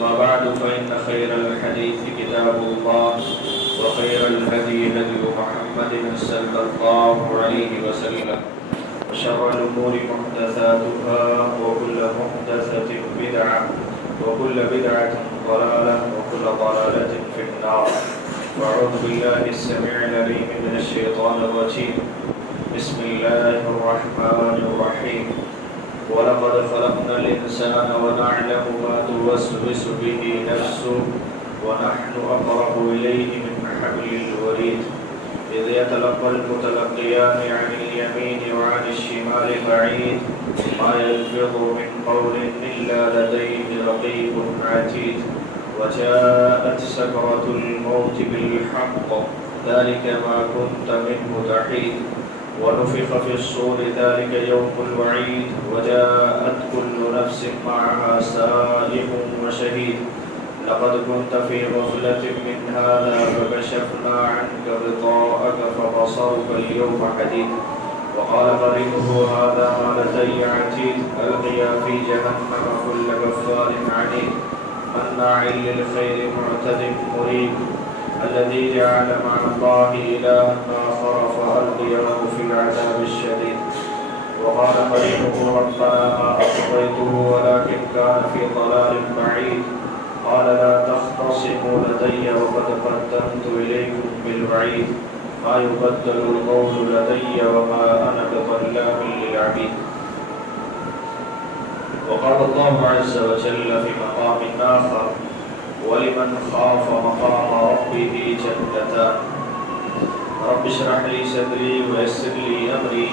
أما بعد فإن خير الحديث كتاب الله وخير الهدي هدي محمد صلى الله عليه وسلم وشر الأمور محدثاتها وكل محدثة بدعة وكل بدعة ضلالة وكل ضلالة في النار. وأعوذ بالله السميع العليم من الشيطان الرجيم. بسم الله الرحمن الرحيم. ولقد خلقنا الإنسان ونعلم ما توسوس به نفسه ونحن أقرب إليه من حبل الوريد إذ يتلقى المتلقيان عن اليمين وعن الشمال بعيد ما يلفظ من قول إلا لديه رقيب عتيد وجاءت سكرة الموت بالحق ذلك ما كنت منه تحيد ونفخ في الصور ذلك يوم الوعيد وجاءت كل نفس معها سائق وشهيد لقد كنت في غفلة من هذا فكشفنا عنك غطاءك فبصرك اليوم حديد وقال قرينه هذا ما لدي عتيد ألقيا في جهنم كل كفار عنيد مناع للخير معتد مريب الذي جعل مع الله إلها آخر فألقيه في العذاب الشديد وقال قرينه ربنا ما أطغيته ولكن كان في ضلال بعيد قال لا تختصموا لدي وقد قدمت إليكم بالوعيد ما يبدل القول لدي وما أنا بظلام للعبيد. وقال الله عز وجل في مقام آخر ولمن خاف مقام ربه جنتان رب اشرح لي صدري ويسر لي أمري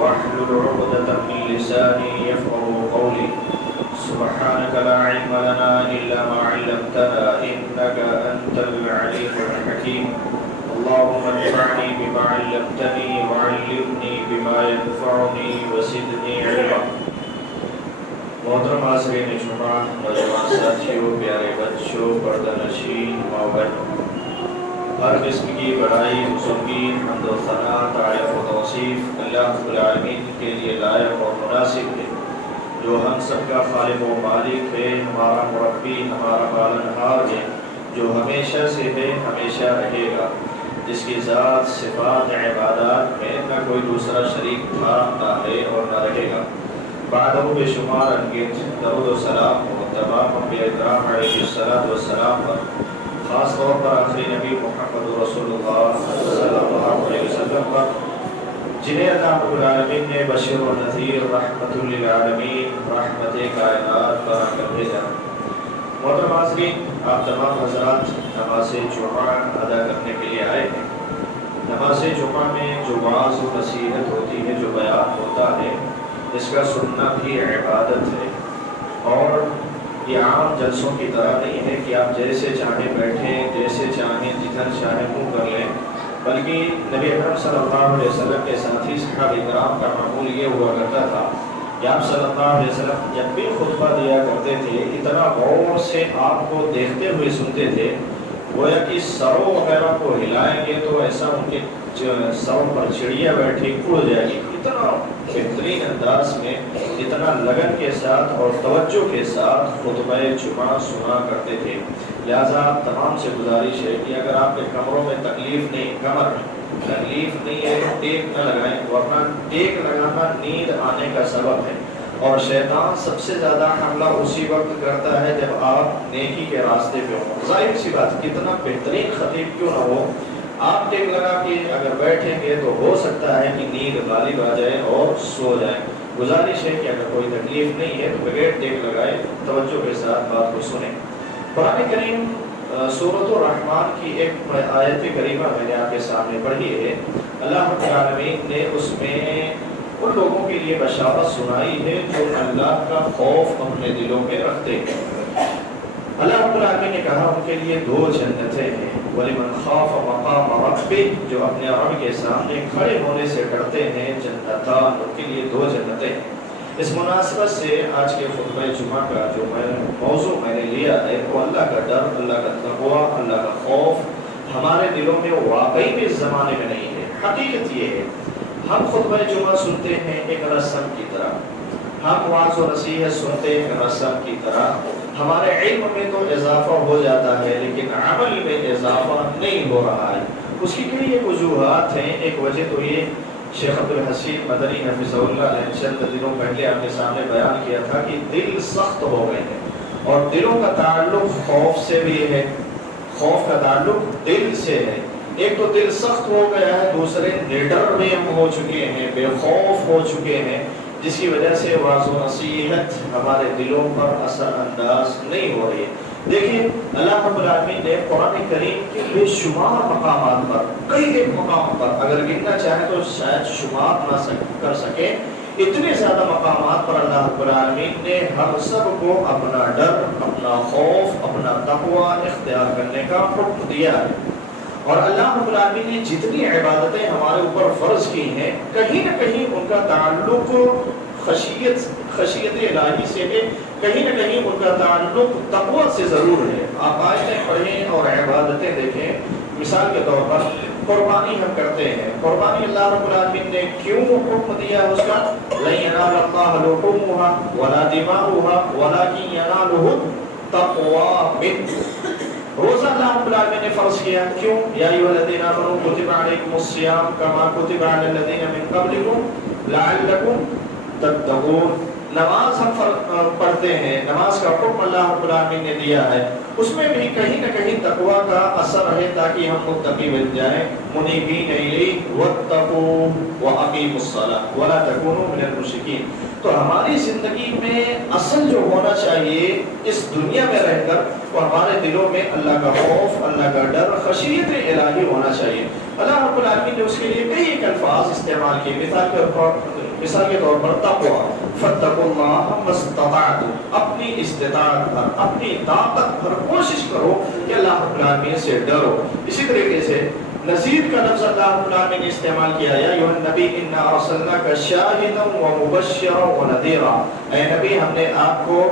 واحلل عقدة من لساني يفقهوا قولي سبحانك لا علم لنا إلا ما علمتنا إنك أنت العليم الحكيم اللهم انفعني بما علمتني وعلمني بما ينفعني وزدني علما. محترم حاضرین جمعہ، نوجوان ساتھیوں، پیارے بچوں، پردہ نشین ماں بہنوں، ہر قسم کی بڑائی، بزرگی، حمد و ثنا، تعریف و توصیف اللہ رب العالمین کے لیے لائق اور مناسب ہے، جو ہم سب کا خالق و مالک ہے، ہمارا مربی، ہمارا پالنہار ہے، جو ہمیشہ سے ہے، ہمیشہ رہے گا، جس کی ذات، صفات، عبادات میں نہ کوئی دوسرا شریک تھا، نہ ہے اور نہ رہے گا. بعدہ بے شمار انگیت درود و سلام ہو تمام انبیاء اکرام علیہ السلام پر، خاص طور پر آخری نبی محمد رسول اللہ صلی اللہ علیہ وسلم پر، جنہیں اللہ رب العالمین نے بشیر و نذیر، رحمت للعالمین، رحمت کائنات بنا کر بھیجا. محترم حاضرین، آپ تمام حضرات نماز جمعہ ادا کرنے کے لیے آئے ہیں. نماز جمعہ میں جو وعظ و نصیحت ہوتی ہے، جو بیان ہوتا ہے، اس کا سننا بھی عبادت ہے، اور یہ عام جلسوں کی طرح نہیں ہے کہ آپ جیسے چاہیں بیٹھیں، جیسے چاہیں جدھر چاہیں منہ کر لیں، بلکہ نبی اکرم صلی اللہ علیہ وسلم کے ساتھی صحابہ کرام کا معمول یہ ہوا کرتا تھا کہ آپ صلی اللہ علیہ وسلم جب بھی خطبہ دیا کرتے تھے اتنا غور سے آپ کو دیکھتے ہوئے سنتے تھے، گویا کہ سروں وغیرہ کو ہلائیں گے تو ایسا ان کے سروں پر چڑیا بیٹھی اڑ جائے گی. اتنا بہترین انداز میں، اتنا لگن کے ساتھ اور توجہ کے ساتھ خطبہ جمعہ سنا کرتے تھے. لہٰذا آپ تمام سے گزارش ہے کہ اگر آپ کے کمروں میں تکلیف نہیں، کمر میں تکلیف نہیں ہے تو ٹیک نہ لگائیں، ورنہ ٹیک لگانا نیند آنے کا سبب ہے، اور شیطان سب سے زیادہ حملہ اسی وقت کرتا ہے جب آپ نیکی کے راستے پہ ہوں. ظاہر سی بات، کتنا بہترین خطیب کیوں نہ ہو، آپ ٹیک لگا کے اگر بیٹھیں گے تو ہو سکتا ہے کہ نیند غالب آ جائے اور سو جائے. گزارش ہے کہ اگر کوئی تکلیف نہیں ہے تو بغیر ٹیک لگائے توجہ کے ساتھ بات کو سنیں. قرآن کریم سورۃ الرحمن کی ایک آیت کریمہ میں نے آپ کے سامنے پڑھی ہے. اللہ رب العالمین نے اس میں ان لوگوں کے لیے بشارت سنائی ہے جو اللہ کا خوف اپنے دلوں میں رکھتے ہیں. اللہ رب العالمین نے کہا ان کے لیے دو جنتیں ہیں. وَلِمَنْ خَافَ مَقَامَ رَبِّهِ، جو اپنے رب کے سامنے کھڑے ہونے سے ڈرتے ہیں، جنتان، ان کے لیے دو جنتیں ہیں. اس مناسبت سے آج کے خطبہ جمعہ کا جو موضوع میں نے لیا ہے وہ اللہ کا ڈر، اللہ کا تقویٰ، اللہ کا خوف ہمارے دلوں میں واقعی بھی اس زمانے میں نہیں ہے. حقیقت یہ ہے ہم خطبہ جمعہ سنتے ہیں ایک رسم کی طرح، ہم واعظ و نصیحت سنتے ہیں رسم کی طرح، ہمارے علم میں تو اضافہ ہو جاتا ہے لیکن عمل میں اضافہ نہیں ہو رہا ہے۔ اس کی کئی ایک وجوہات ہیں۔ ایک وجہ تو یہ شیخ عبدالحسین مدنی حفظہ اللہ نے چند دنوں پہلے آپ کے سامنے بیان کیا تھا کہ دل سخت ہو گئے ہیں، اور دلوں کا تعلق خوف سے بھی ہے، خوف کا تعلق دل سے ہے۔ ایک تو دل سخت ہو گیا ہے، دوسرے نڈر میں ہم ہو چکے ہیں، بے خوف ہو چکے ہیں، جس کی وجہ سے واعظ و نصیحت ہمارے دلوں پر اثر انداز نہیں ہو رہی ہے۔ دیکھیں اللہ رب العالمین نے قرآن کریم کے بے شمار مقامات پر، کئی ایک مقام پر اگر گننا چاہیں تو شاید شمار نہ کر سکیں، اتنے زیادہ مقامات پر اللہ رب العالمین نے ہم سب کو اپنا ڈر، اپنا خوف، اپنا تقوی اختیار کرنے کا حکم دیا ہے۔ اور اللہ رب العالمین نے جتنی عبادتیں ہمارے اوپر فرض کی ہیں، کہیں نہ کہیں ان کا تعلق خشیت الہی سے ہے، کہیں نہ کہیں ان کا تعلق تقوی سے ضرور ہے۔ آپ آیتیں پڑھیں اور عبادتیں دیکھیں۔ مثال کے طور پر قربانی ہم کرتے ہیں، قربانی اللہ رب العالمین نے کیوں حکم دیا ہے اس کا؟ لَن يَنَالَ اللَّهَ لُحُومُهَا وَلَا دِمَاؤُهَا وَلَٰكِن يَنَالُهُ التَّقْوَىٰ مِنكُمْ۔ روزہ اللہ رب العالمین نے فرض کیا، کیوں؟ یا ایھا الذین آمنوا کتب علیکم الصیام کما کتب علی الذین من قبلکم لعلکم تتقون۔ نماز ہم پڑھتے ہیں، نماز کا حکم اللہ رب العالمین نے دیا ہے، اس میں بھی کہیں نہ کہیں تقوی کا اثر ہے تاکہ ہم متقی بن جائیں۔ منیبین الیہ واتقوا واقیموا الصلاۃ ولا تکونوا من المشرکین۔ تو ہماری زندگی میں اصل جو ہونا چاہیے اس دنیا میں رہ کر، وہ ہمارے دلوں میں اللہ کا خوف، اللہ کا ڈر، خشیت الہی ہونا چاہیے۔ اللہ رب العالمین نے اس کے لیے کئی ایک الفاظ استعمال کیے۔ مثال کے طور پر تقوی، فاتقوا اللہ ما استطعتم، اپنی استطاعت پر، اپنی طاقت پر کوشش کرو کہ اللہ رب العالمین سے ڈرو۔ اسی طریقے سے نذیر کا لفظ اللہ رب العالمین نے استعمال کیا، یا ایھا النبی انا ارسلناک شاہدا ومبشرا ونذیرا، اے نبی ہم نے آپ کو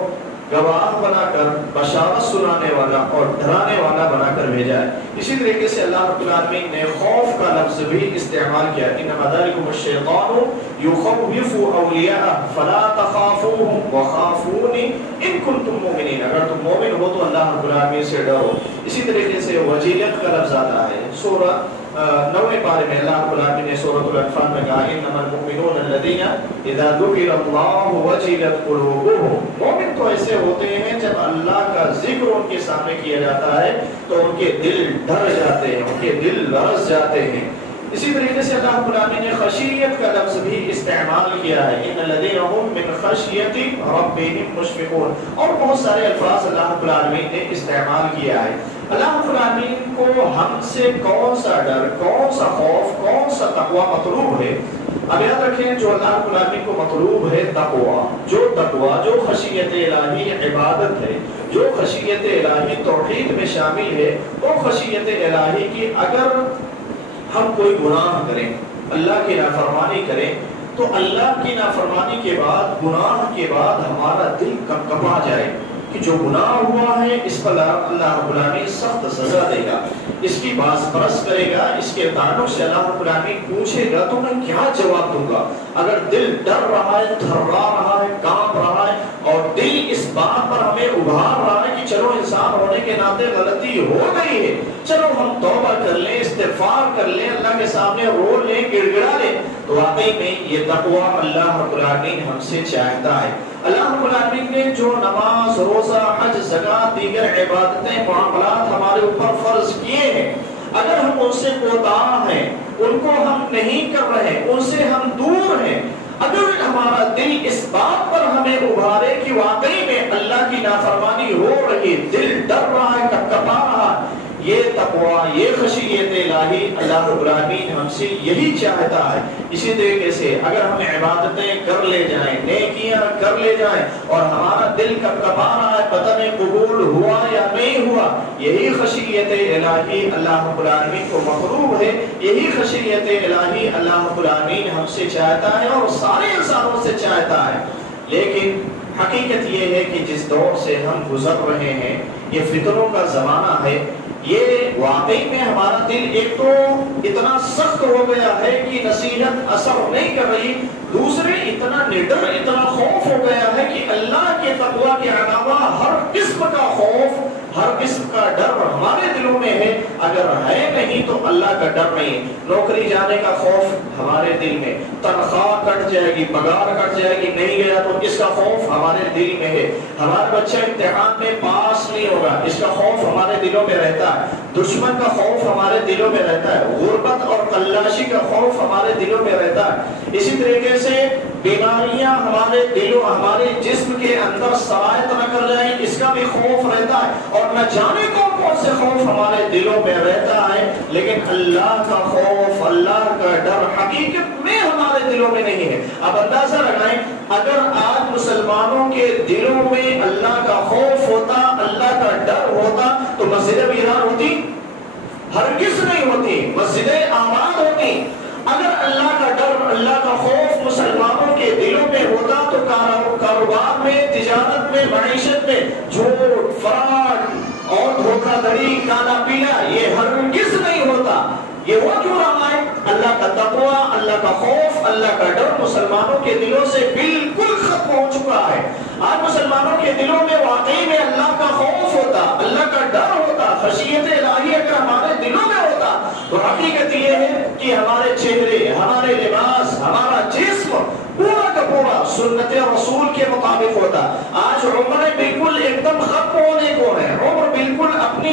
گواہ بنا کر، بشارت سنانے والا اور ڈرانے والا بنا کر بھیجا ہے۔ اسی طریقے سے اللہ رب العالمین نے خوف کا لفظ بھی استعمال کیا، انما ذلکم الشیطان یخوف اولیاءہ فلا تخافوہم وخافون ان کنتم مؤمنین، اگر تم مومن ہو تو اللہ رب العالمین سے ڈرو۔ اسی طریقے سے وجیلت کا لفظ آتا ہے سورہ 9 پارے میں، اللہ رب العالمین نے سورۃ الانفال میں کہا انما المؤمنون الذین اذا ذکر اللہ وجلت قلوبهم۔ مومن تو ایسے ہوتے ہیں جب اللہ کا ذکر ان کے سامنے کیا جاتا ہے تو ان کے دل ڈر جاتے ہیں، ان کے دل لرز جاتے ہیں۔ اسی طریقے سے اللہ رب العالمین نے خشیت کا لفظ بھی استعمال کیا ہے، ان الذین هم من خشیۃ ربهم مشفقون، اور بہت سارے الفاظ اللہ رب العالمین نے استعمال کیا ہے۔ اللہ رب العالمین کو ہم سے کون سا ڈر، کون سا خوف، کون سا تقوی مطلوب ہے؟ اب یاد رکھیں جو اللہ رب العالمین کو مطلوب ہے تقوی، جو خشیت الہی عبادت ہے، جو خشیت الہی توحید میں شامل ہے، وہ خشیت الہی کی اگر ہم کوئی گناہ کریں، اللہ کی نافرمانی کریں، تو اللہ کی نافرمانی کے بعد، گناہ کے بعد ہمارا دل کپا جائے کہ جو گناہ ہوا ہے اس پر اللہ رب العالمین سخت سزا دے گا، اس کی باز پرس کرے گا، اس کے تعلق سے اللہ رب العالمین پوچھے گا تو میں کیا جواب دوں گا؟ اگر دل ڈر رہا ہے، تھرا رہا ہے، کانپ رہا ہے، اور دل اس بات پر ہمیں ابھار رہا ہے کہ چلو انسان ہونے کے ناطے غلطی ہو گئی ہے، چلو ہم توبہ کر لیں، استغفار کر لیں، اللہ کے سامنے رو لیں، گڑ گڑا لیں، تو واقعی میں یہ تقوی اللہ رب العالمین ہم سے چاہتا ہے۔ اللہ رب العالمین نے جو نماز، روزہ، حج، زکوٰۃ، دیگر عبادتیں، معاملات ہمارے اوپر فرض کیے ہیں، اگر ہم ان سے کوتاہ ہیں، ان کو ہم نہیں کر رہے، ان سے ہم دور ہیں، اگر ہمارا دل اس بات پر ہمیں ابھارے کہ واقعی میں اللہ کی نافرمانی ہو رہی، دل ڈر رہا ہے، کپکپا رہا، یہ تقوی، یہ خشیت الہی اللہ رب العالمین ہم سے یہی چاہتا ہے۔ اسی طریقے سے اگر ہم عبادتیں کر لے جائیں، نیکیاں کر لے جائیں، اور ہمارا دل کپکپا رہا ہے، پتہ نہیں قبول ہوا یا نہیں ہوا، یہی خشیت الہی اللہ رب العالمین کو مطلوب ہے، یہی خشیت الہی اللہ رب العالمین ہم سے چاہتا ہے اور سارے انسانوں سے چاہتا ہے۔ لیکن حقیقت یہ ہے کہ جس دور سے ہم گزر رہے ہیں یہ فتنوں کا زمانہ ہے. یہ واقعی میں ہمارا دل ایک تو اتنا سخت ہو گیا ہے کہ نصیحت اثر نہیں کر رہی, دوسرے اتنا نڈر, اتنا خوف ہو گیا ہے کہ اللہ کے تقوی کے علاوہ ہر قسم کا خوف, ہر قسم کا ڈر ہمارے دلوں میں ہے. اگر ہے نہیں تو اللہ کا ڈر نہیں. نوکری جانے کا خوف ہمارے دل میں, تنخواہ کٹ جائے گی, پگار کٹ جائے گی, نہیں گیا تو اس کا خوف ہمارے دل میں ہے. ہمارا بچہ امتحان میں پاس نہیں ہوگا, اس کا خوف ہمارے دلوں میں رہتا ہے. دشمن کا خوف ہمارے دلوں میں رہتا ہے. غربت اور تلاشی کا خوف ہمارے دلوں میں رہتا ہے. اسی طریقے سے بیماریاں ہمارے دلوں, ہمارے جسم کے اندر سرایت نہ کر جائیں, اس کا بھی خوف رہتا ہے. اور نہ جانے کون سے خوف ہمارے دلوں میں رہتا ہے. لیکن اللہ کا خوف, اللہ کا ڈر حقیقت میں ہمارے دلوں میں نہیں ہے. اب اندازہ لگائیں, اگر آج مسلمانوں کے دلوں میں اللہ کا خوف ہوتا, اللہ کا ڈر ہوتا, تو مسجدیں ویران ہوتی؟ ہرگز نہیں ہوتی. مسجدیں آباد ہوتی. اگر اللہ کا ڈر, اللہ کا خوف مسلمانوں کے دلوں میں ہوتا تو کاروبار میں, تجارت میں, معیشت میں جھوٹ, فراڈ اور دھوکہ دھڑی, کالا پیلا یہ ہرگز نہیں ہوتا. یہ ہو کیوں رہا ہے؟ اللہ کا تقوی, اللہ کا خوف, اللہ کا ڈر مسلمانوں کے دلوں سے بالکل ختم ہو چکا ہے. آج مسلمانوں کے دلوں میں واقعی میں اللہ کا خوف ہوتا, اللہ کا ڈر ہوتا, خشیت الہی اگر ہمارے دلوں میں ہوتا, تو حقیقت یہ ہے کہ ہمارے چہرے, ہمارے لباس, ہمارا جسم پورا کا پورا سنت رسول کے مطابق ہوتا. آج عمریں بالکل ایک دم ختم ہونے کو ہے, عمر بالکل اپنی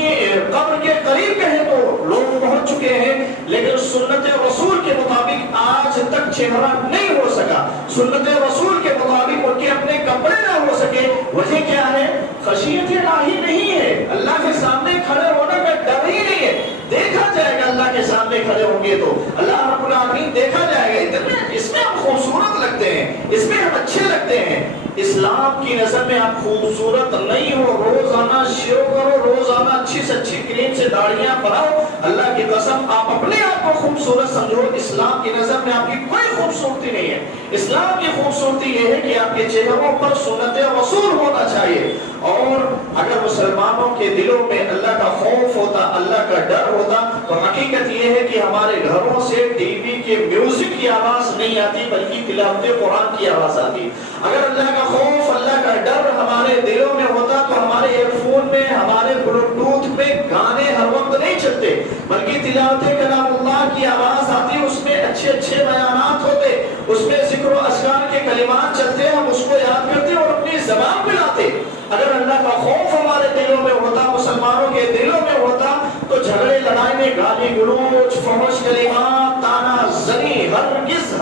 قبر کے قریب کہیں تو لوگ پہنچ چکے ہیں, لیکن سنت رسول کے مطابق آج تک چہرہ نہیں ہو سکا. سنت رسول کے مطابق ان کے اپنے کپڑے نہ ہو سکے. وجہ کیا ہے؟ خشیت الہی نہیں ہے, اللہ کے سامنے کھڑے ہونے کا ڈر ہی نہیں ہے. دیکھا جائے گا اللہ کے سامنے کھڑے ہوں گے تو اللہ رب العالمین دیکھا جائے گا, اس میں ہم خوبصورت لگتے ہیں, اس میں ہم اچھے لگتے ہیں. اسلام کی نظر میں آپ خوبصورت نہیں ہو, روزانہ شیو کرو, روزانہ اچھی سے اچھی کریم سے داڑیاں بناؤ, اللہ کی قسم آپ اپنے آپ کو خوبصورت سمجھو. اسلام کی نظر میں آپ کی کوئی خوبصورتی نہیں ہے. اسلام کی خوبصورتی یہ ہے کہ آپ کے چہروں پر سنت رسول ہونا چاہیے. اور اگر مسلمانوں کے دلوں میں اللہ کا خوف ہوتا, اللہ کا ڈر ہوتا, تو حقیقت یہ ہے کہ ہمارے گھروں سے ٹی وی کے میوزک کی آواز نہیں آتی بلکہ تلاوت قرآن کی آواز آتی. اگر اللہ کا خوف, اللہ کا ڈر ہمارے دلوں میں ہوتا تو ہمارے ایئر فون میں, ہمارے بلوٹوتھ میں گانے ہر وقت نہیں چلتے بلکہ تلاوت کلام اللہ کی آواز آتی, اس میں اچھے اچھے بیانات ہوتے, اس میں ذکر و اذکار کے کلمات چلتے, ہم اس کو یاد کرتے اور اپنی زبان پہ لاتے. اگر اللہ کا خوف ہمارے دلوں میں ہوتا, مسلمانوں کے دلوں میں ہوتا, تو جھگڑے لڑائی میں گالی گلوچ, فحش کلمات, تانا زنی ہرگز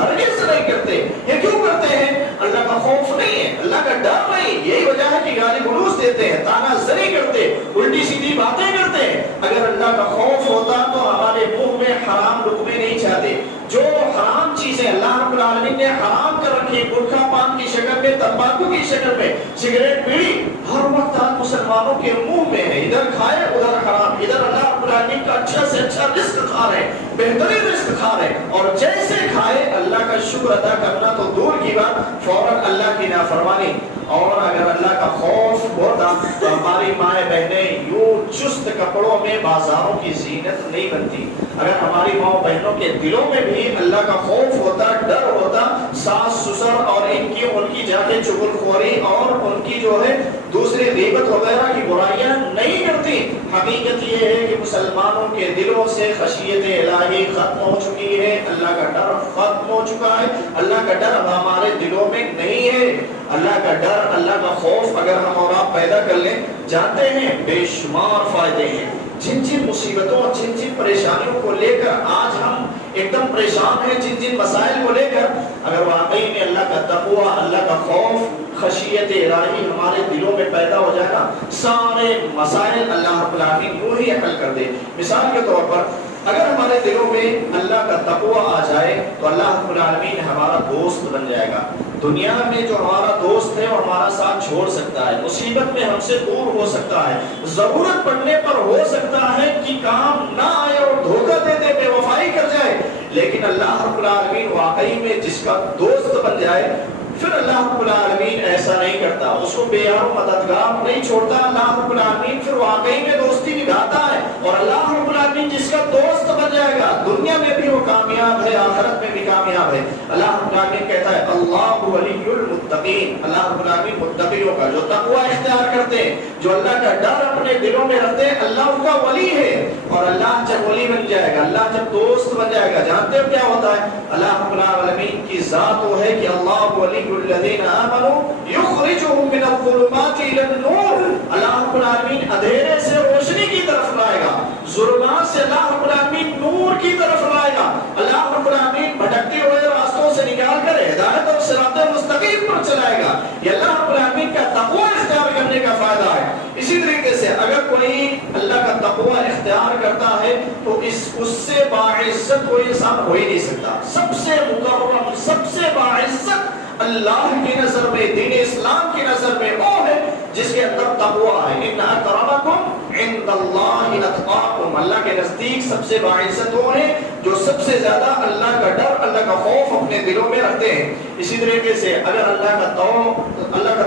نہیں کرتے. یہ کیوں کرتے ہیں؟ اللہ کا خوف نہیں ہے, اللہ کا ڈر نہیں. یہی وجہ ہے کہ گالی گلوچ دیتے ہیں, تانا زنی کرتے, الٹی سیدھی باتیں کرتے ہیں. اگر اللہ کا خوف ہوتا تو ہمارے منہ میں حرام لقمے نہیں جاتے. جو حرام چیزیں اللہ رب العالمین نے حرام کر رکھی, گٹکا پان کی شکل میں, تمباکو کی شکل میں, سگریٹ بیڑی, ہر وقت آج مسلمانوں کے منہ میں ہے. ادھر کھائے ادھر حرام, ادھر اللہ رب العالمین کا اچھا سے اچھا رزق کھا رہے, بہترین رزق کھا رہے, اور جیسے کھائے اللہ کا شکر ادا کرنا تو دور کی بات, فوراً اللہ کی نافرمانی. اور اگر اللہ کا خوف ہوتا تو ہماری مائیں بہنیں یوں چست کپڑوں میں بازاروں کی زینت نہیں بنتی. اگر ہماری ماں بہنوں کے دلوں میں بھی اللہ کا خوف ہوتا, ڈر ہوتا, ساس سسر اور ان کی جا کے چغل خوری اور ان کی جو ہے دوسری غیبت وغیرہ کی برائیاں نہیں کرتی. حقیقت یہ ہے کہ مسلمانوں کے دلوں سے خشیت الہی ختم ہو چکی ہے, اللہ کا ڈر ختم ہو چکا ہے. اللہ کا ڈر اب ہمارے دلوں میں نہیں ہے. اللہ کا ڈر, اللہ کا خوف اگر ہم اور آپ پیدا کر لیں, جانتے ہیں بے شمار فائدے ہیں. جن جن مصیبتوں, جن جن پریشانیوں کو لے کر آج ہم ایک دم پریشان ہیں, جن جن مسائل کو لے کر, اگر واقعی میں اللہ کا تقوی, اللہ کا خوف, خشیت الہی ہمارے دلوں میں پیدا ہو جائے نا, سارے مسائل اللہ رب العالمین یوں ہی حل کر دے. مثال کے طور پر اگر ہمارے دلوں میں اللہ کا تقوی آ جائے تو اللہ رب العالمین ہمارا دوست بن جائے گا. دنیا میں جو ہمارا دوست ہے وہ ہمارا ساتھ چھوڑ سکتا ہے, مصیبت میں ہم سے دور ہو سکتا ہے, ضرورت پڑنے پر ہو سکتا ہے کہ کام نہ آئے اور دھوکہ دے دے, بے وفائی کر جائے, لیکن اللہ رب العالمین واقعی میں جس کا دوست بن جائے, پھر اللہ رب العالمین ایسا نہیں کرتا، اس کو بے یار و مددگار نہیں چھوڑتا۔ اللہ رب العالمین پھر واقعی میں دوستی نبھاتا ہے، اور اللہ رب العالمین جس کا دوست بن جائے گا دنیا میں بھی وہ کامیاب ہے، آخرت میں بھی کامیاب ہے۔ اللہ رب العالمین کہتا ہے اللہ ولی المتقین، اللہ رب العالمین متقیوں کا جو تقوی اختیار کرتے ہیں، جو اللہ کا ڈر اپنے دلوں میں رکھتے ہیں، اللہ ان کا ولی ہے۔ اور اللہ جب ولی بن جائے گا، اللہ جب دوست بن جائے گا، جانتے ہو کیا ہوتا ہے؟ اللہ رب العالمین کی ذات وہ ہے کہ اللہ ولی الذین آمنوا یخرجهم من الظلمات الى النور، اللہ رب العالمین اندھیرے سے روشنی کی طرف لائے گا، ظلمات سے اللہ رب العالمین نور کی طرف لائے گا، اللہ رب العالمین بھٹکتے ہوئے راستوں سے نکال کر ہدایت اور صراط مستقیم پر چلائے گا۔ یہ اللہ رب العالمین کا تقوی اختیار کرنے کا فائدہ ہے۔ اسی طریقے سے اگر کوئی اللہ کا تقوی اختیار کرتا ہے تو اس سے باعزت کوئی انسان ہو ہی نہیں سکتا۔ سب سے مکرم، سب سے باعزت اللہ کی نظر میں، دین اسلام کی نظر میں وہ ہے جس کے اندر تقوی ہے۔ ان اکرمکم عند اللہ اتقاکم، اللہ کے نزدیک سب سے باعزت وہ ہیں جو سب سے زیادہ اللہ کا ڈر، اللہ کا خوف اپنے دلوں میں رکھتے ہیں۔ اسی طریقے سے اگر اللہ کا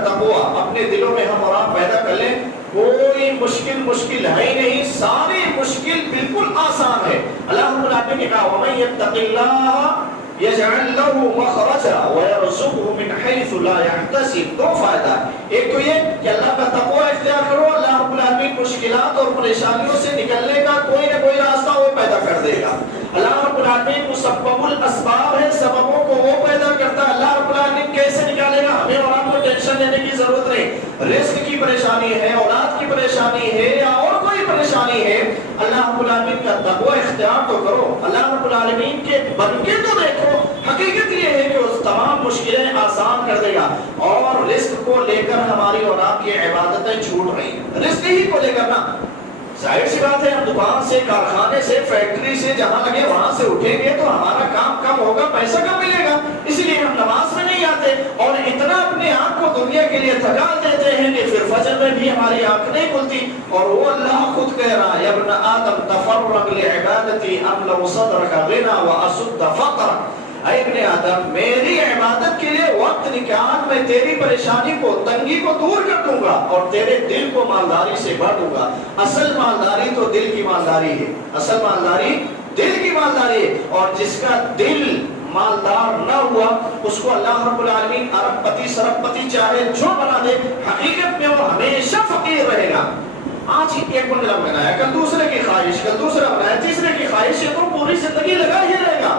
تقوی اپنے دلوں میں ہم اور آپ پیدا کر لیں، کوئی مشکل ہے ہی نہیں، ساری مشکل بالکل آسان ہے۔ اللہ رب العالمین نے کہا وَمَن يَتَّقِ اللَّهَ يَجْعَلْ لَهُ مَخْرَجًا وَيَرْزُقْهُ مِنْ حَيْثُ لَا يَحْتَسِبُ۔ دو فائدہ ہے، ایک تو یہ کہ اللہ کا تقوی اختیار کرو، اللہ رب العالمین مشکلات اور پریشانیوں سے نکلنے کا کوئی نہ کوئی راستہ وہ پیدا کر دے گا۔ اللہ رب العالمین مسبب الاسباب ہے، سببوں کو وہ پیدا کرتا ہے۔ اللہ رب العالمین کیسے نکالے گا؟ ہمیں اور آپ کو ٹینشن لینے کی ضرورت نہیں۔ رزق کی پریشانی ہے، اولاد کی پریشانی ہے یا اور کوئی پریشانی ہے، اللہ رب العالمین کا تقوی اختیار تو کرو، اللہ رب العالمین کے بن کے تو دیکھو۔ حقیقت یہ ہے کہ اس تمام مشکلیں آسان کر دے گا۔ اور رزق کو لے کر ہماری اور آپ کی عبادتیں چھوٹ رہی ہیں، رزق ہی کو لے کر نا، ظاہر سی بات ہے ہم دکان سے، کارخانے سے، فیکٹری سے جہاں لگے وہاں سے اٹھیں گے تو ہمارا کام کم ہوگا، پیسہ کم ملے گا، اس لیے ہم نماز میں نہیں آتے اور اتنا اپنے آپ کو دنیا کے لیے تھکا دیتے ہیں کہ پھر فجر میں بھی ہماری آنکھ نہیں کھلتی۔ اور وہ اللہ خود کہہ رہا ہے ابن آدم تفرغ لعبادتی املأ صدرک غنی واسد فقرا، اے ابن آدم میری عبادت کے لیے وقت نکال، میں تیری پریشانی کو، تنگی کو دور کر دوں گا اور تیرے دل کو مالداری سے بھر دوں گا۔ اصل مالداری تو دل کی مالداری ہے، اصل مالداری دل کی مالداری ہے، اور جس کا دل مالدار نہ ہوا اس کو اللہ رب العالمین ارب پتی سرب پتی چاہے جو بنا دے، حقیقت میں وہ ہمیشہ فقیر رہے گا۔ آج ایک بندہ بنایا، کل دوسرے کی خواہش، کل دوسرا بنایا، تیسرے کی خواہش، یہ تو پوری زندگی لگا ہی رہے گا۔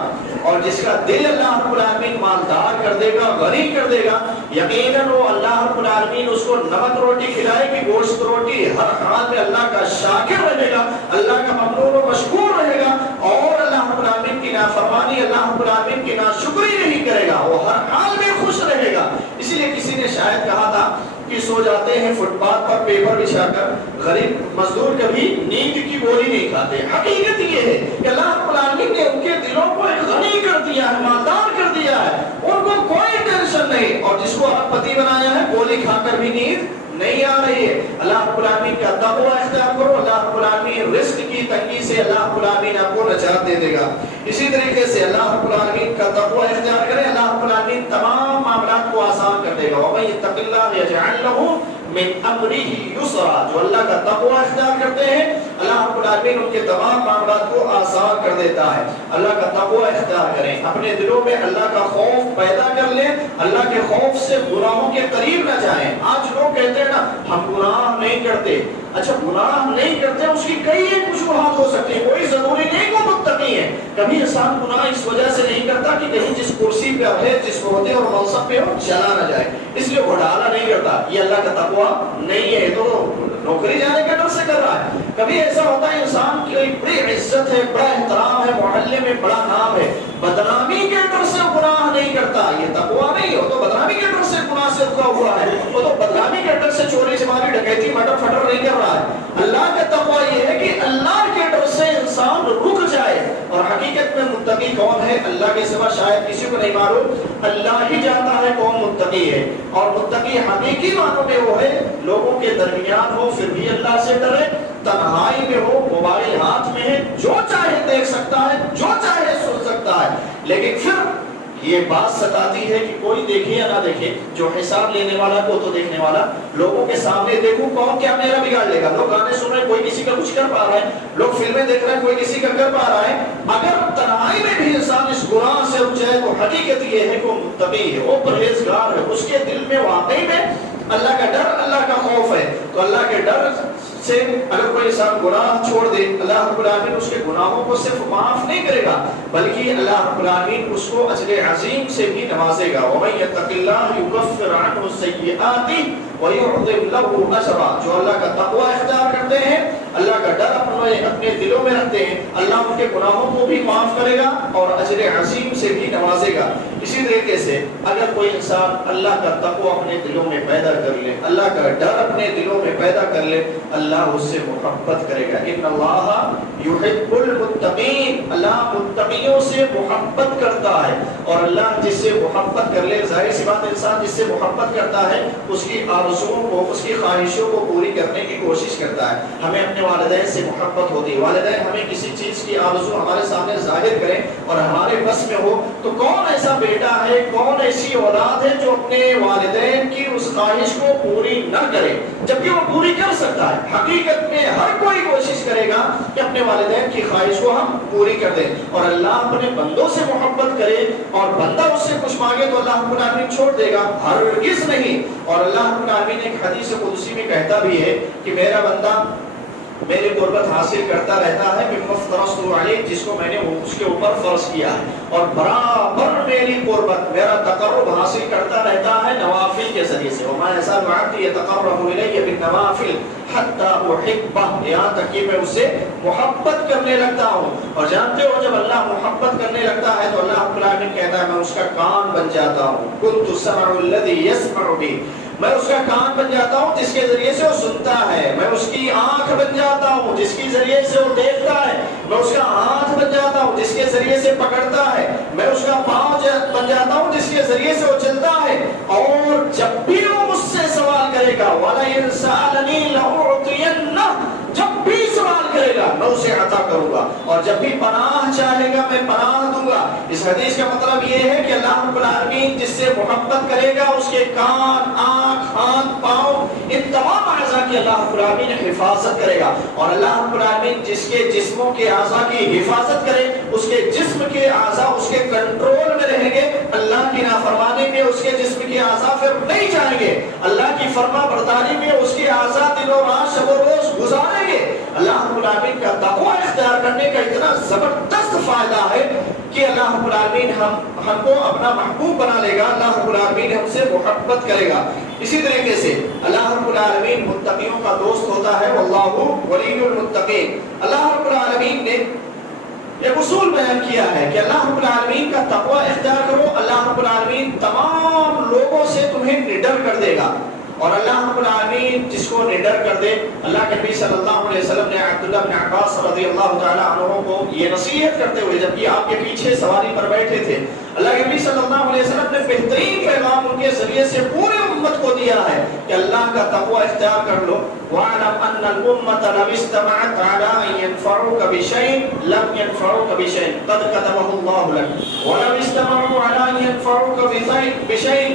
اور جس کا دل اللہ رب العالمین مالدار کر دے گا، غنی کر دے گا، یقیناً وہ اللہ رب العالمین اس کو نمک روٹی کھلائے گی، گوشت روٹی، ہر حال میں اللہ کا شاکر رہے گا، اللہ کا ممنون و مشکور رہے گا، اور اللہ رب العالمین کی نافرمانی، اللہ رب العالمین کی ناشکری نہیں کرے گا، وہ ہر حال میں خوش رہے گا۔ اسی لیے کسی نے شاید کہا تھا کہ سو جاتے ہیں فٹ پاتھ پر پیپر بچھا کر، غریب مزدور کبھی نیند کی گولی نہیں کھاتے۔ حقیقت یہ ہے کہ اللہ رب العالمین نے ان کے دلوں کو غنی کر دیا ہے، مالدار کر دیا ہے، ان کو کوئی ٹینشن نہیں، اور جس کو ارب پتی بنایا ہے گولی کھا کر بھی نیند نہیں آ رہی ہے۔ اللہ رب العالمین کا تقوی اختیار کرو، اللہ رب العالمین رزق کی تنگی سے اللہ رب العالمین آپ کو نجات دے دے گا۔ اسی طریقے سے اللہ رب العالمین کا تقوی اختیار کرے، اللہ رب العالمین تمام معاملات کو آسان کر دے گا۔ وَمَن يَتَّقِ اللَّهَ يَجْعَل لَهُ من امره یسرا، جو اللہ کا تقوی اختیار کرتے ہیں اللہ رب العالمین ان کے تمام معاملات کو آسان کر دیتا ہے۔ اللہ کا تقوی اختیار کریں، اپنے دلوں میں اللہ کا خوف پیدا کر لیں، اللہ کے خوف سے گناہوں کے قریب نہ جائیں۔ آج لوگ کہتے ہیں نا ہم گناہ نہیں کرتے، اچھا گناہ نہیں کرتے اس کی کئی ایک وجوہات ہو سکتی ہیں، کوئی ضروری نہیں کہ متقی ہے۔ کبھی انسان گناہ اس وجہ سے نہیں کرتا کہ کہیں جس کرسی پہ ہے، جس عہدے اور منصب پہ ہو چلا نہ جائے، اس لیے گھوٹالا نہیں کرتا، یہ اللہ کا تقوی نہیں ہے، تو نوکری جانے کے ڈر سے کر رہا ہے۔ کبھی ایسا ہوتا ہے انسان کی بڑی عزت ہے، بڑا احترام ہے، محلے میں بڑا نام ہے، بدنامی کے ڈر سے گناہ نہیں کرتا، یہ تقوی نہیں ہو تو بدنامی کے ڈر سے گناہ سے رکا ہوا ہے، وہ تو بدنامی کے ڈر سے چوری چماری ڈکیتی مٹر فٹر نہیں کر رہا ہے۔ اللہ کا تقوی یہ ہے کہ اللہ کے ڈر سے انسان رک جائے، اور حقیقت میں متقی کون ہے اللہ کے سوا شاید کسی کو نہیں معلوم، اللہ ہی جانتا ہے کون متقی ہے۔ اور متقی حقیقی معنوں میں وہ ہے لوگوں کے درمیان ہو پھر بھی اللہ سے ڈرے، تنہائی میں ہو، موبائل ہاتھ میں ہے، جو چاہے دیکھ سکتا ہے، جو چاہے سن سکتا ہے، لیکن پھر یہ بات ستاتی ہے کہ کوئی دیکھے یا نہ دیکھے، جو حساب لینے والا کو تو دیکھنے والا، لوگوں کے سامنے دیکھوں کون کیا میرا بگاڑ لے گا۔ لوگ گانے سن رہے ہیں، کوئی کسی کا کچھ کر پا رہا ہے، لوگ فلمیں دیکھ رہے ہیں، کوئی کسی کا کر پا رہا ہے۔ اگر تنہائی میں بھی انسان اس گناہ سے رک جائے تو حقیقت یہ ہے کہ وہ متقی ہے، وہ پرہیزگار ہے، اس کے دل میں واقعی میں اللہ کا ڈر، اللہ کا خوف ہے۔ تو اللہ کے ڈر سے اگر کوئی انسان گناہ چھوڑ دے، اللہ رب العالمین اس کے گناہوں کو صرف معاف نہیں کرے گا بلکہ اللہ رب العالمین اس کو اجر عظیم سے بھی نوازے گا۔ وَمَن يَتَّقِ اللَّهَ يُكَفِّرْ عَنْهُ السَّيِّئَاتِ وَيُعْظِمْ لَهُ أَجْرًا، جو اللہ کا تقوی اختیار کرتے ہیں، اللہ کا ڈر اپنے دلوں میں رکھتے ہیں، اللہ ان کے گناہوں کو بھی معاف کرے گا اور اجر عظیم سے بھی نوازے گا۔ اسی طریقے سے اگر کوئی انسان اللہ کا تقوی اپنے دلوں میں پیدا کر لے، اللہ کا ڈر اپنے دلوں میں پیدا کر لے، اللہ اس سے محبت کرے گا۔ ان اللہ یحب المتقین، اللہ متقیوں سے محبت کرتا ہے، اور اللہ جس سے محبت کر لے، ظاہر سی بات انسان جس سے محبت کرتا ہے اس کی آرزوؤں کو، اس کی خواہشوں کو پوری کرنے کی کوشش کرتا ہے۔ ہمیں اپنے والدین سے محبت ہوتی ہے، والدین ہمیں کسی چیز کی آرزو ہمارے سامنے ظاہر کریں اور ہمارے بس میں ہو تو کون ایسا بیٹا ہے، کون ایسی اولاد ہے جو اپنے والدین کی اس خواہش کو پوری نہ کرے، جبکہ وہ پوری کر سکتا ہے۔ حقیقت میں ہر کوئی کوشش کرے گا کہ اپنے والدین کی خواہش کو ہم پوری کر دیں، اور اللہ اپنے بندوں سے محبت کرے اور بندہ اس سے کچھ مانگے تو اللہ رب العالمین چھوڑ دے گا، ہرگز نہیں۔ اور اللہ رب العالمین ایک حدیث قدسی میں کہتا بھی ہے کہ میرا بندہ میری قربت حاصل کرتا رہتا ہے، مما افترضت علیہ، جس کو میں نے اس کے اوپر فرض کیا ہے، اور برابر میری قربت، میرا تقرب حاصل کرتا رہتا ہے نوافل کے ذریعے سے۔ وما يزال عبدي يتقرب الي بالنوافل حتى احبه، یہاں تک کہ میں اس سے محبت کرنے لگتا ہوں۔ اور جانتے ہو جب اللہ محبت کرنے لگتا ہے تو اللہ رب العالمین کہتا ہے میں اس کا کان بن جاتا ہوں، كنت السمع الذي يسمع به، میں اس کا کان بن جاتا ہوں جس کے ذریعے سے وہ سنتا ہے، میں اس کی آنکھ بن جاتا ہوں جس کے ذریعے سے وہ دیکھتا ہے، میں اس کا ہاتھ بن جاتا ہوں جس کے ذریعے سے پکڑتا ہے، میں اس کا پاؤں بن جاتا ہوں جس کے ذریعے سے وہ چلتا ہے۔ اور جب بھی وہ مجھ سے سوال کرے گا وَلَئِن سَأَلَنِي لَأُعْطِيَنَّهُ، جب بھی سوال کرے گا میں اسے عطا کروں گا، اور جب بھی پناہ چاہے گا میں پناہ دوں گا۔ اس حدیث کا مطلب یہ ہے کہ اللہ رب العالمین جس سے محبت کرے گا اس کے کان، آنکھ، ہاتھ، پاؤں، ان تمام اعضاء کی اللہ رب العالمین حفاظت کرے گا، اور اللہ رب العالمین جس کے جسموں کے اعضاء کی حفاظت کرے اس کے جسم کے اعضاء اس کے کنٹرول میں رہیں گے، اللہ کی نافرمانی میں اس کے جسم کے اعضاء پھر نہیں جائیں گے، اللہ کی فرما برداری میں اس کے اعضاء دن و رات شب و روز گزاریں گے۔ اللہ رب العالمین کا تقوی اختیار کرنے کا اتنا زبردست فائدہ ہے کہ اللہ رب العالمین ہم کو اپنا محبوب بنا لے گا، اللہ رب العالمین ہم سے محبت کرے گا۔ اسی طریقے سے اللہ رب العالمین متقیوں کا دوست ہوتا ہے، واللہ ولی المتقین۔ اللہ رب العالمین نے ایک اصول بیان کیا ہے کہ اللہ رب العالمین کا تقوی اختیار کرو، اللہ رب العالمین تمام لوگوں سے تمہیں نڈر کر دے گا، اور اللہ رب العالمین جس کو نڈر کر دے۔ اللہ کے نبی صلی اللہ علیہ وسلم نے عبداللہ بن عباس رضی اللہ تعالی عنہ کو یہ نصیحت کرتے ہوئے جبکہ آپ کے پیچھے سواری پر بیٹھے تھے، اللہ کے نبی صلی اللہ علیہ وسلم نے بہترین پیغام ان کے ذریعے سے پورے امت کو دیا ہے کہ اللہ کا تقوی اختیار کر لو۔ وَاعْلَمْ أَنَّ الْأُمَّةَ لَوِ اسْتَمَعَتْ عَلَىٰ أَن يَنفَعُوكَ بِشَيْءٍ لَمْ يَنفَعُوكَ بِشَيْءٍ قَدْ كَتَبَهُ اللَّهُ لَكَ وَلَوِ اسْتَمَعُوا عَلَىٰ أَن يَنفَعُوكَ بِشَيْءٍ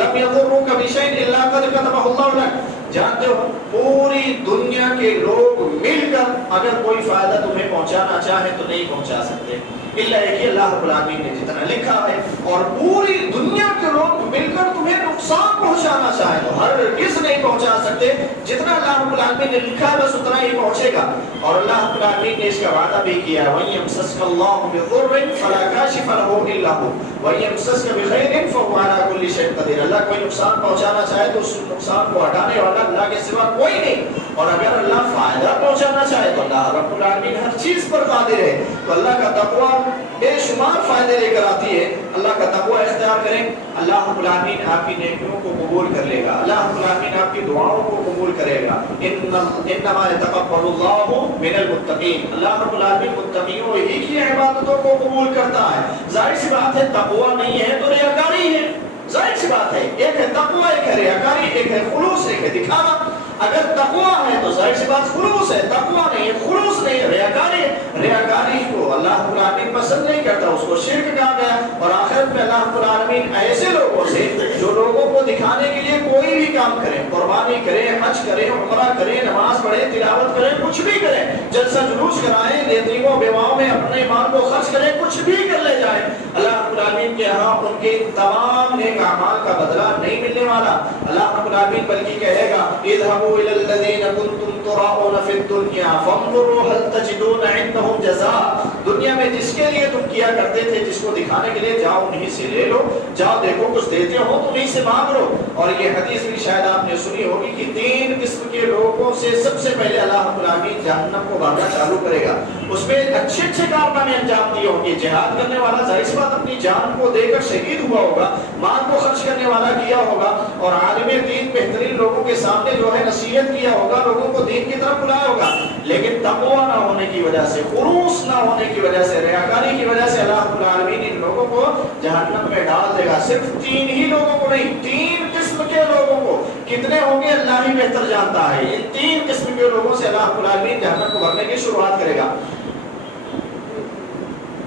لَمْ يَضُرُّوكَ بِشَيْءٍ إِلَّا قَدْ كَتَبَهُ اللَّهُ لَكَ۔ جانتے ہو پوری دنیا کے لوگ مل کر اگر کوئی فائدہ تمہیں پہنچانا چاہے تو نہیں پہنچا سکتے، الا کہ اللہ رب العالمین نے جتنا لکھا ہے، اور پوری دنیا کے لوگ مل کر تمہیں نقصان پہنچانا چاہے تو ہرگز نہیں پہنچا سکتے، جتنا اللہ رب العالمین نے لکھا ہے بس اتنا ہی پہنچے گا۔ اور اللہ رب العالمین نے اس کا وعدہ بھی کیا ہے، وَإِن يَمْسَسْكَ اللَّهُ بِضُرٍّ فَلَا كَاشِفَ لَهُ إِلَّا هُوَ وَإِن يَمْسَسْكَ بِخَيْرٍ فَهُوَ عَلَىٰ كُلِّ شَيْءٍ قَدِيرٌ۔ اللہ کوئی نقصان پہنچانا چاہے تو اس نقصان کو ہٹانے والا اللہ کے سوا کوئی نہیں، اور اگر اللہ فائدہ پہنچانا چاہے تو اللہ رب العالمین ہر چیز پر قادر ہے۔ تو اللہ کا تقوی بے شمار فائدے لے کر آتی ہے۔ اللہ کا تقوی اختیار کریں، اللہ رب العالمین آپ کی نیکیوں کو قبول کر لے گا، اللہ رب العالمین آپ کی دعاؤں کو قبول کرے گا۔ انما يتقبل الله من المتقین، اللہ رب العالمین متقیوں ہی کی عبادتوں کو قبول کرتا ہے۔ ظاہر سی بات ہے تقوی نہیں ہے تو ریاکاری ہے، ظاہر سی بات ہے، ایک ہے تقوی، ایک ہے ریاکاری، ایک ہے خلوص، ایک ہے دکھاوا۔ اگر تقویٰ ہے تو ظاہر سی بات خلوص ہے، تقویٰ نہیں ہے، خلوص نہیں ہے، ریاکاری ہے۔ ریاکاری کو اللہ رب العالمین پسند نہیں کرتا، اس کو شرک کہا گیا۔ اور آخرت میں اللہ رب العالمین ایسے لوگوں سے جو لوگوں کو دکھانے کے لیے کوئی بھی کام کریں، قربانی کریں، حج کریں، عمرہ کریں، نماز پڑھیں، تلاوت کریں، کچھ بھی کریں، جلسہ جلوس کرائیں، یتیموں بیواؤں میں اپنے مال کو خرچ کریں، کچھ بھی کر لے جائیں، اللہ رب العالمین کے ہاں ان کے تمام نیک اعمال کا بدلہ نہیں ملنے والا۔ اللہ رب العالمین بلکہ کہے گا اذهبوا الى الذين كنتم تراؤون في الدنيا فانظروا هل تجدون عندهم جزاء، دنیا میں جس کے لیے تم کیا کرتے تھے، جس کو دکھانے کے لیے، جاؤ انہی سے لے لو، جاؤ دیکھو کچھ دیتے ہو تو انہی سے مانگ لو۔ اور یہ حدیث بھی شاید آپ نے سنی ہوگی کہ 3 قسم کے لوگوں سے سب سے پہلے اللہ رب العالمین جہنم کو بھرنا چالو کرے گا۔ اس میں اچھے اچھے کارنامے انجام دیے ہوں گے، جہاد کرنے والا ظاہر سی بات اپنی جان کو دے کر شہید ہوا ہوگا، مال کو خرچ کرنے والا کیا ہوگا، اور عالم دین بہترین لوگوں کے سامنے جو ہے نصیحت کیا ہوگا، لوگوں کو دین کی طرف بلایا ہوگا، لیکن تقوی نہ ہونے کی وجہ سے، خلوص نہ ہونے کی وجہ سے، ریاکاری کی وجہ سے اللہ رب العالمین ان لوگوں کو جہنم میں ڈال دے گا۔ صرف 3 ہی لوگوں کو نہیں، 3 قسم کے لوگوں کو، کتنے ہوں گے اللہ ہی بہتر جانتا ہے۔ ان 3 قسم کے لوگوں سے اللہ رب العالمین جہنم کو بھرنے کی شروعات کرے گا۔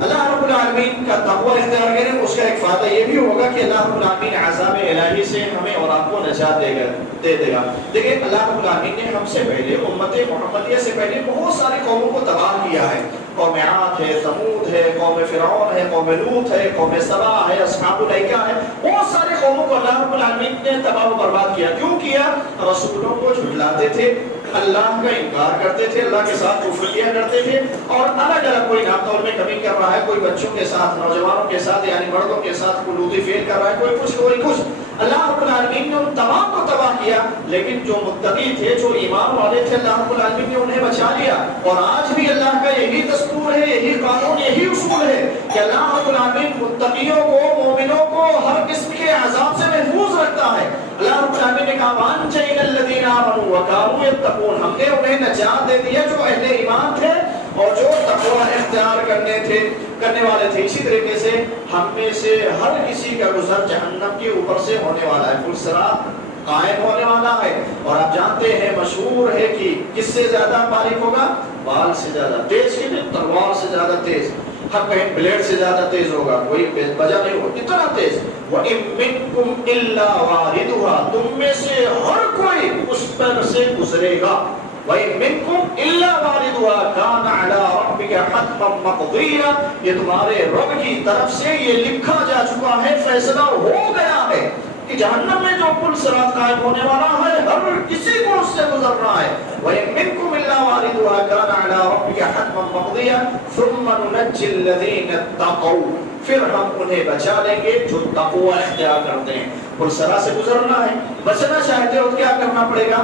اللہ رب العالمین کا تقوی اختیار کریں، اس کا ایک فائدہ یہ بھی ہوگا کہ اللہ رب العالمین عذاب الہی سے ہمیں اور آپ کو نجات دے دے گا۔ دیکھیں اللہ رب العالمین نے ہم سے پہلے، امت محمدیہ سے پہلے بہت ساری قوموں کو تباہ کیا ہے۔ قوم عاد ہے، ثمود ہے، قوم فرعون ہے، قوم لوط ہے، قوم سبا ہے، اصحاب الایکہ ہے، بہت سارے قوموں کو اللہ رب العالمین نے تباہ و برباد کیا۔ کیوں کیا؟ رسولوں کو جھٹلاتے تھے، اللہ کا انکار کرتے تھے، اللہ کے ساتھ کفر کیا کرتے تھے، اور الگ الگ کوئی ناقول میں کمی کر رہا ہے، کوئی بچوں کے ساتھ، نوجوانوں کے ساتھ یعنی مردوں کے ساتھ قلوتی فعل کر رہا ہے، کوئی کچھ کوئی کچھ۔ اللہ رب العالمین نے ان تمام کو تباہ کیا، لیکن جو متقی تھے، جو ایمان والے تھے، اللہ رب العالمین نے انہیں بچا لیا۔ اور آج بھی اللہ کا یہی دستور ہے، یہی قانون، یہی اصول ہے کہ اللہ رب العالمین متقیوں کو، مومنوں کو ہر قسم کے عذاب سے محفوظ رکھتا ہے۔ اللہ رب العالمین نے کہا وَأَنجَيْنَا الَّذِينَ آمَنُوا وَكَانُوا يَتَّقُونَ، ہم نے انہیں نجات دے دیا جو اہل ایمان تھے اور جو تقوی اختیار کرنے والے تھے۔ اسی طریقے سے ہم میں سے ہر کسی کا گزر جہنم کے اوپر سے ہونے والا ہے، پل صراط قائم ہونے والا ہے۔ اور آپ جانتے ہیں، مشہور ہے کہ کس سے زیادہ باریک ہوگا؟ بال سے زیادہ تیز، کی تلوار سے زیادہ تیز، ہر کہیں بلیڈ سے زیادہ تیز ہوگا، کوئی وجہ نہیں ہوگا، اتنا تیز۔ وَإِن مِّنكُمْ إِلَّا وَارِدُهَا، تم میں سے ہر کوئی اس پر سے گزرے گا۔ وَإِن مِّنكُمْ إِلَّا وَارِدُهَا كَانَ عَلَىٰ رَبِّكَ حَتْمًا مَّقْضِيًّا، یہ تمہارے رب کی طرف سے یہ لکھا جا چکا ہے، فیصلہ ہو گیا ہے کہ جہنم میں جو پل صراط قائم ہونے والا ہے، ہر کسی کو اس سے گزرنا ہے۔ وَإِن مِّنكُمْ إِلَّا وَارِدُهَا كَانَ عَلَىٰ رَبِّكَ حَتْمًا مَّقْضِيًّا ثُمَّ نُنَجِّي الَّذِينَ اتَّقَوْا، پھر ہم انہیں بچا لیں گے جو تقوی اختیار کرتے ہیں۔ پل صراط سے گزرنا ہے، بچنا چاہتے ہو تو کیا کرنا پڑے گا؟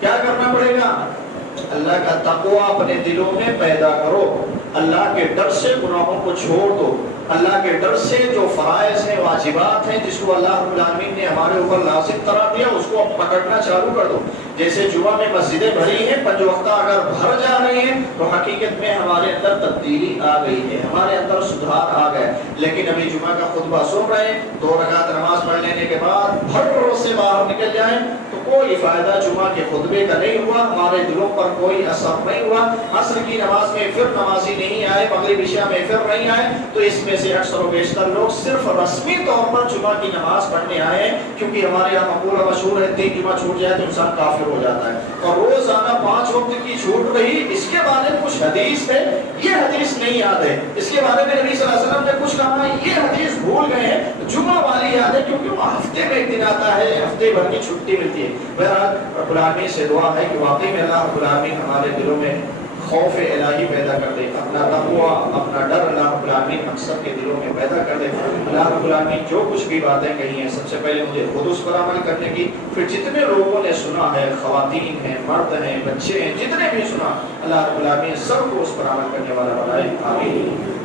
کیا کرنا پڑے گا؟ اللہ کا تقوی اپنے دلوں میں پیدا کرو، اللہ کے ڈر سے گناہوں کو چھوڑ دو، اللہ کے ڈر سے جو فرائض ہیں، واجبات ہیں، جس کو اللہ رب العالمین نے ہمارے اوپر لازم قرار دیا، اس کو پکڑنا چالو کر دو۔ جیسے جمعہ میں مسجدیں بھری ہیں، 5 وقتہ اگر بھر جا رہی ہیں تو حقیقت میں ہمارے اندر تبدیلی آ گئی ہے، ہمارے اندر سدھار آ گئے۔ لیکن ابھی جمعہ کا خطبہ سن رہے ہیں، 2 رکعت نماز پڑھ لینے کے بعد بھر روز سے باہر نکل جائیں تو کوئی فائدہ جمعہ کے خطبے کا نہیں ہوا، ہمارے دلوں پر کوئی اثر نہیں ہوا۔ عصر کی نماز میں پھر نمازی نہیں آئے، مغرب عشاء میں پھر نہیں آئے، تو اس میں سے اکثر و بیشتر لوگ صرف رسمی طور پر جمعہ کی نماز پڑھنے آئے ہیں، کیونکہ ہمارے یہاں مقولہ مشہور ہے 3 جمعہ چھوٹ جائے تو انسان کافر ہو جاتا ہے، اور روزانہ 5 وقت کی چھوٹ رہی۔ اس کے بارے میں کچھ حدیث ہے، یہ حدیث نہیں یاد ہے، اس کے بارے میں نبی صلی اللہ علیہ وسلم نے کچھ کہا، یہ حدیث بھول گئے ہیں، جمعہ والی یاد ہے کیونکہ وہ ہفتے میں ایک دن آتا ہے، ہفتے بھر کی چھٹی ملتی ہے۔ بہرحال رب العالمین سے دعا ہے کہ واقعی میں اللہ رب العالمین ہمارے دلوں میں خوف الہی پیدا کر دے، اپنا تقوی، اپنا ڈر اللہ رب العالمین ہم سب کے دلوں میں پیدا کر دے۔ اللہ رب العالمین جو کچھ بھی باتیں کہی ہیں، سب سے پہلے مجھے خود اس پر عمل کرنے کی، پھر جتنے لوگوں نے سنا ہے، خواتین ہیں، مرد ہیں، بچے ہیں، جتنے بھی سنا، اللہ رب العالمین سب کو اس پر عمل کرنے والا بنائے، آمین۔